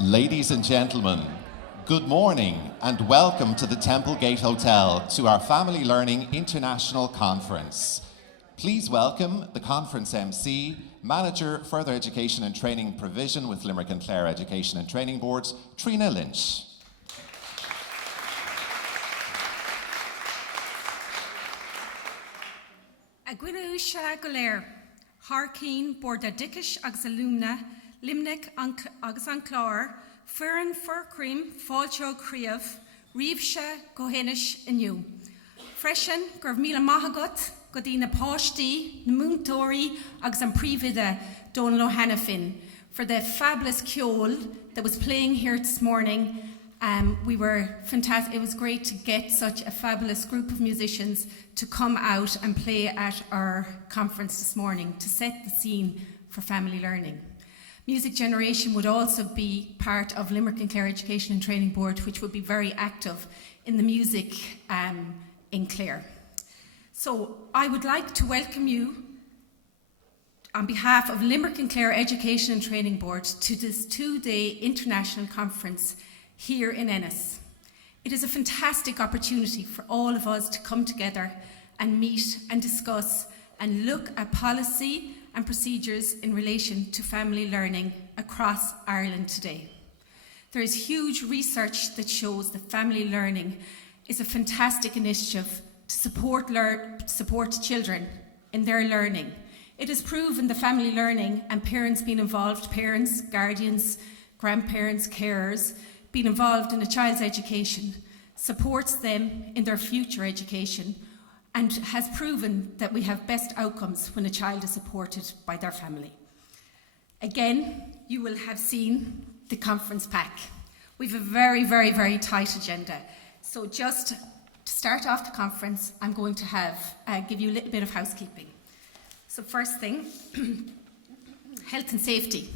Ladies and gentlemen, good morning and welcome to the Templegate Hotel to our Family Learning International Conference. Please welcome the conference MC, Manager Further Education and Training Provision with Limerick and Clare Education and Training Boards, Triona Lynch. Agwina go Léir, Harkeen Borda Dickish agus alumna, Limerick agus an Clare, Furin Furcream, Fáilteo Creav, Riomhse go Ennis inniu. Freisin gur míle maithagat go dtí na páistí, na múntóirí agus an príomhide Donal O'Hanafin for the fabulous ceol that was playing here this morning. We were fantastic. It was great to get such a fabulous group of musicians to come out and play at our conference this morning to set the scene for family learning. Music Generation would also be part of Limerick and Clare Education and Training Board, which would be very active in the music in Clare. So I would like to welcome you on behalf of Limerick and Clare Education and Training Board to this two-day international conference here in Ennis. It is a fantastic opportunity for all of us to come together and meet and discuss and look at policy and procedures in relation to family learning across Ireland today. There is huge research that shows that family learning is a fantastic initiative to support children in their learning. It is proven that family learning and parents being involved, parents, guardians, grandparents, carers, being involved in a child's education supports them in their future education and has proven that we have best outcomes when a child is supported by their family. Again, you will have seen the conference pack. We have a very, very, very tight agenda. So just to start off the conference, I'm going to give you a little bit of housekeeping. So first thing, health and safety.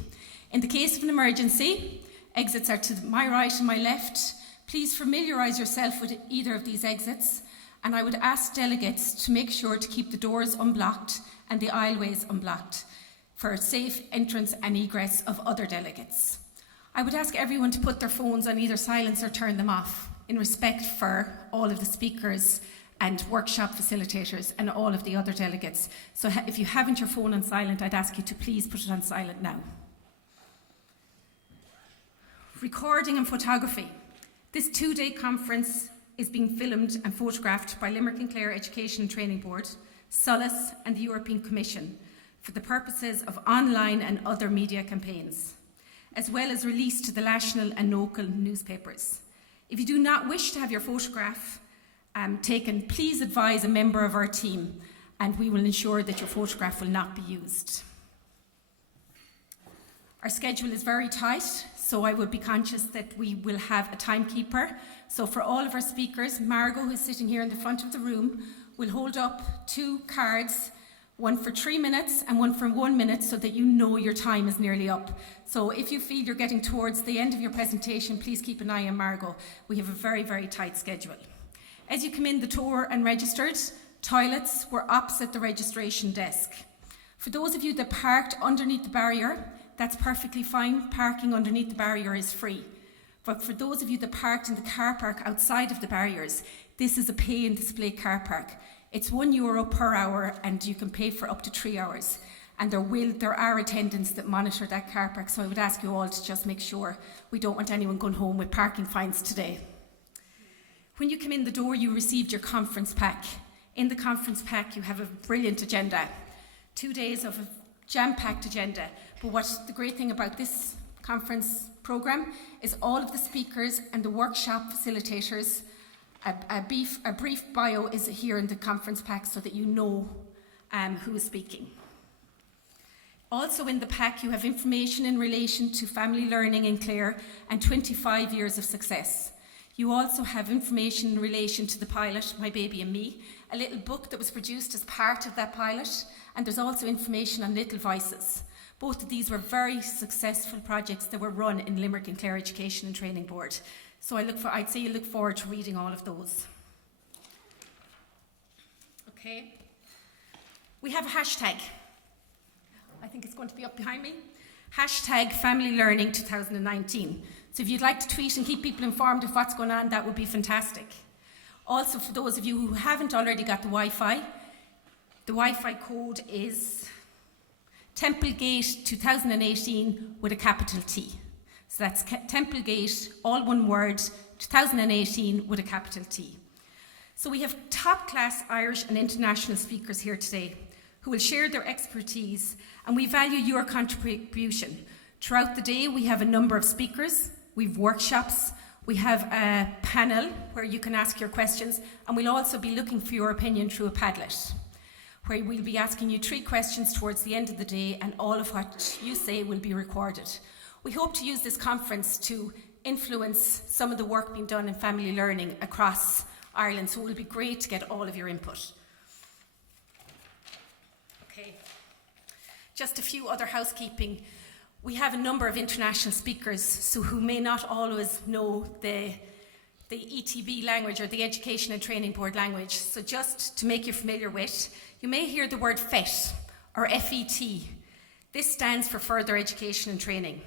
In the case of an emergency, exits are to my right and my left. Please familiarise yourself with either of these exits, and I would ask delegates to make sure to keep the doors unblocked and the aisleways unblocked for safe entrance and egress of other delegates. I would ask everyone to put their phones on either silence or turn them off in respect for all of the speakers and workshop facilitators and all of the other delegates. So if you haven't your phone on silent, I'd ask you to please put it on silent now. Recording and photography. This two-day conference is being filmed and photographed by Limerick and Clare Education and Training Board, Solace and the European Commission for the purposes of online and other media campaigns, as well as released to the national and local newspapers. If you do not wish to have your photograph taken, please advise a member of our team and we will ensure that your photograph will not be used. Our schedule is very tight, so I would be conscious that we will have a timekeeper. So for all of our speakers, Margot, who's sitting here in the front of the room, will hold up 2 cards, one for 3 minutes and one for 1 minute, so that you know your time is nearly up. So if you feel you're getting towards the end of your presentation, please keep an eye on Margot. We have a very, very tight schedule. As you come in the door and registered, toilets were opposite the registration desk. For those of you that parked underneath the barrier, that's perfectly fine. Parking underneath the barrier is free. But for those of you that parked in the car park outside of the barriers, this is a pay and display car park. It's €1 per hour and you can pay for up to 3 hours. And there are attendants that monitor that car park, so I would ask you all to just make sure we don't want anyone going home with parking fines today. When you come in the door, you received your conference pack. In the conference pack, you have a brilliant agenda. 2 days of a jam-packed agenda. But what the great thing about this conference programme is all of the speakers and the workshop facilitators, a brief bio is here in the conference pack so that you know who is speaking. Also in the pack you have information in relation to family learning in Clare and 25 years of success. You also have information in relation to the pilot, My Baby and Me, a little book that was produced as part of that pilot, and there's also information on Little Voices. Both of these were very successful projects that were run in Limerick and Clare Education and Training Board. So I'd say you look forward to reading all of those. Okay. We have a hashtag. I think it's going to be up behind me. #FamilyLearning 2019. So if you'd like to tweet and keep people informed of what's going on, that would be fantastic. Also, for those of you who haven't already got the Wi-Fi code is Templegate 2018 with a capital T. So that's Templegate, all one word, 2018 with a capital T. So we have top-class Irish and international speakers here today who will share their expertise, and we value your contribution. Throughout the day, we have a number of speakers, we have workshops, we have a panel where you can ask your questions, and we'll also be looking for your opinion through a Padlet, where we'll be asking you 3 questions towards the end of the day, and all of what you say will be recorded. We hope to use this conference to influence some of the work being done in family learning across Ireland, so it will be great to get all of your input. Okay, just a few other housekeeping. We have a number of international speakers who may not always know the ETB language or the Education and Training Board language. So just to make you familiar with, you may hear the word FET or FET. This stands for Further Education and Training.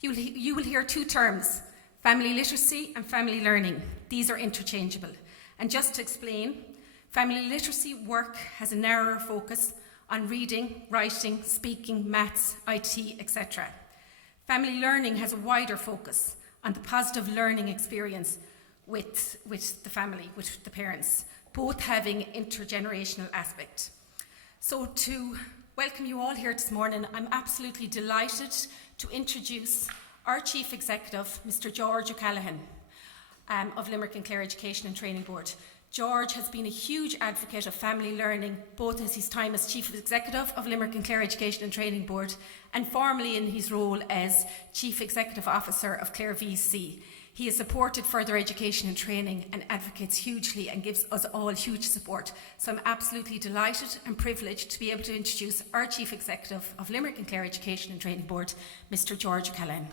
You will hear 2 terms, family literacy and family learning. These are interchangeable. And just to explain, family literacy work has a narrower focus on reading, writing, speaking, maths, IT, etc. Family learning has a wider focus on the positive learning experience with the family, with the parents, both having intergenerational aspect. So to welcome you all here this morning, I'm absolutely delighted to introduce our Chief Executive, Mr. George O'Callaghan of Limerick and Clare Education and Training Board. George has been a huge advocate of family learning, both as his time as Chief Executive of Limerick and Clare Education and Training Board, and formerly in his role as Chief Executive Officer of Clare VC. He has supported further education and training and advocates hugely and gives us all huge support. So I'm absolutely delighted and privileged to be able to introduce our Chief Executive of Limerick and Clare Education and Training Board, Mr. George O'Callaghan.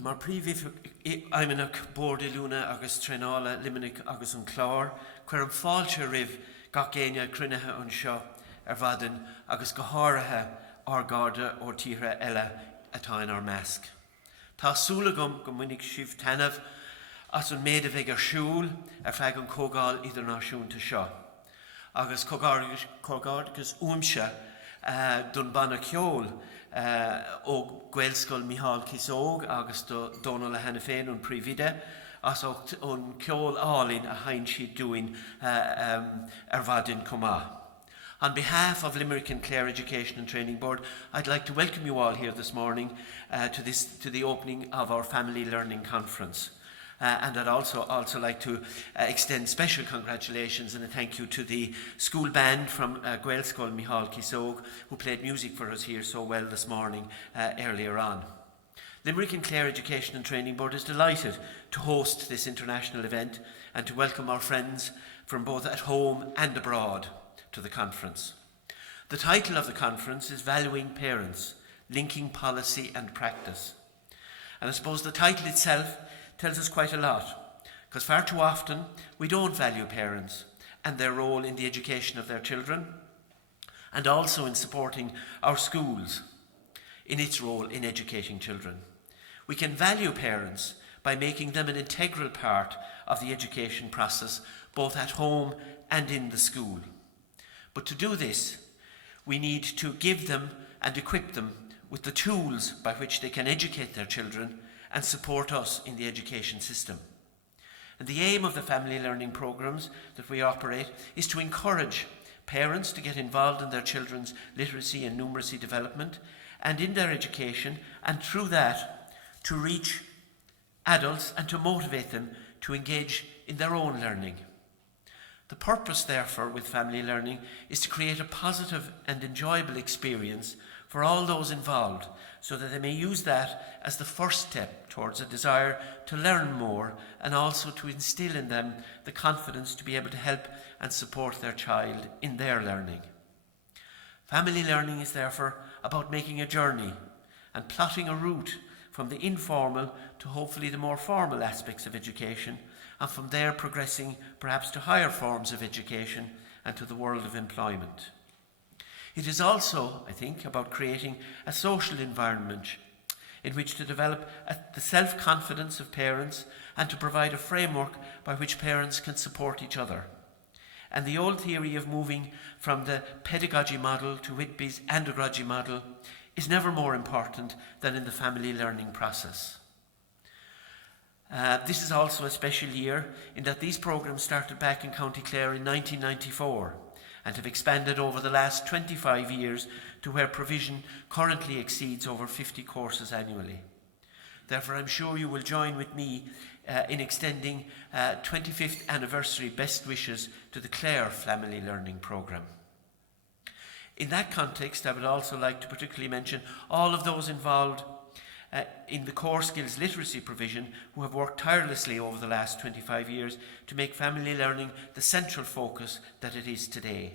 Mar príomh Imeanach Bord Luna agus Triona Limerick agus an Clare, chuir an fáilte rih gach géine crunethe an seo bhadan agus go háirithe árgáda ó tíre eile atá in ar measc. Tá súlagam go minic sibh tanamh as an méad a bheith ar siúl feadh an cógáil idirnáisiúnta seo. Agus cógáirgus uaimse don banna ceol ó Gaelscoil Micheál Chisóg agus Donal le hena féin an príomhide as ón ceol álinn a hain siad doing bhadin comá. On behalf of Limerick and Clare Education and Training Board, I'd like to welcome you all here this morning to the opening of our Family Learning Conference. And I'd also like to extend special congratulations and a thank you to the school band from Gaelscoil Micheál Chisóg, who played music for us here so well this morning earlier on. Limerick and Clare Education and Training Board is delighted to host this international event and to welcome our friends from both at home and abroad to the conference. The title of the conference is Valuing Parents, Linking Policy and Practice. And I suppose the title itself tells us quite a lot, because far too often we don't value parents and their role in the education of their children, and also in supporting our schools in its role in educating children. We can value parents by making them an integral part of the education process, both at home and in the school. But to do this, we need to give them and equip them with the tools by which they can educate their children and support us in the education system. And the aim of the family learning programs that we operate is to encourage parents to get involved in their children's literacy and numeracy development and in their education, and through that to reach adults and to motivate them to engage in their own learning. The purpose, therefore, with family learning is to create a positive and enjoyable experience for all those involved, so that they may use that as the first step towards a desire to learn more and also to instill in them the confidence to be able to help and support their child in their learning. Family learning is therefore about making a journey and plotting a route from the informal to hopefully the more formal aspects of education, and from there progressing perhaps to higher forms of education and to the world of employment. It is also, I think, about creating a social environment in which to develop the self-confidence of parents and to provide a framework by which parents can support each other. And the old theory of moving from the pedagogy model to Whitby's andragogy model is never more important than in the family learning process. This is also a special year in that these programmes started back in County Clare in 1994 and have expanded over the last 25 years to where provision currently exceeds over 50 courses annually. Therefore, I'm sure you will join with me in extending 25th anniversary best wishes to the Clare Family Learning Programme. In that context, I would also like to particularly mention all of those involved in the core skills literacy provision who have worked tirelessly over the last 25 years to make family learning the central focus that it is today.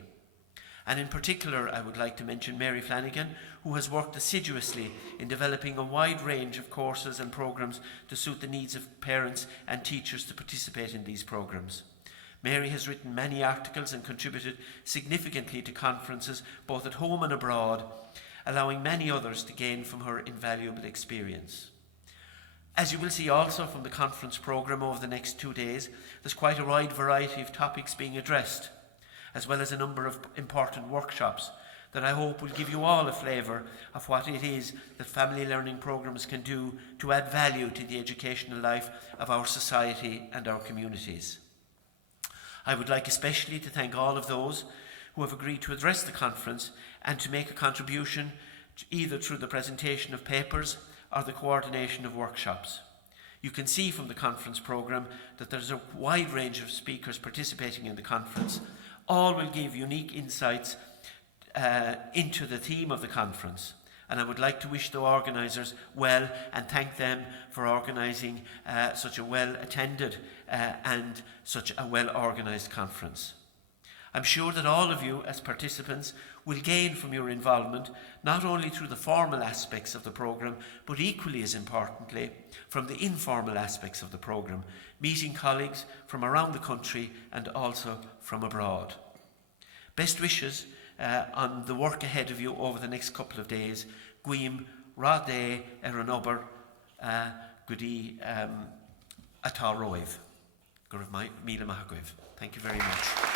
And in particular, I would like to mention Mary Flanagan, who has worked assiduously in developing a wide range of courses and programmes to suit the needs of parents and teachers to participate in these programmes. Mary has written many articles and contributed significantly to conferences both at home and abroad, allowing many others to gain from her invaluable experience. As you will see also from the conference programme over the next 2 days, there's quite a wide variety of topics being addressed, as well as a number of important workshops that I hope will give you all a flavour of what it is that family learning programmes can do to add value to the educational life of our society and our communities. I would like especially to thank all of those who have agreed to address the conference and to make a contribution either through the presentation of papers or the coordination of workshops. You can see from the conference programme that there's a wide range of speakers participating in the conference. All will give unique insights into the theme of the conference. And I would like to wish the organisers well and thank them for organising such a well-attended and such a well-organised conference. I'm sure that all of you as participants will gain from your involvement, not only through the formal aspects of the programme, but equally as importantly, from the informal aspects of the programme, meeting colleagues from around the country and also from abroad. Best wishes on the work ahead of you over the next couple of days. Guim, Rade, Eranober, Gudi, Atar Roiv. Gurv Mila Mahagwiv. Thank you very much.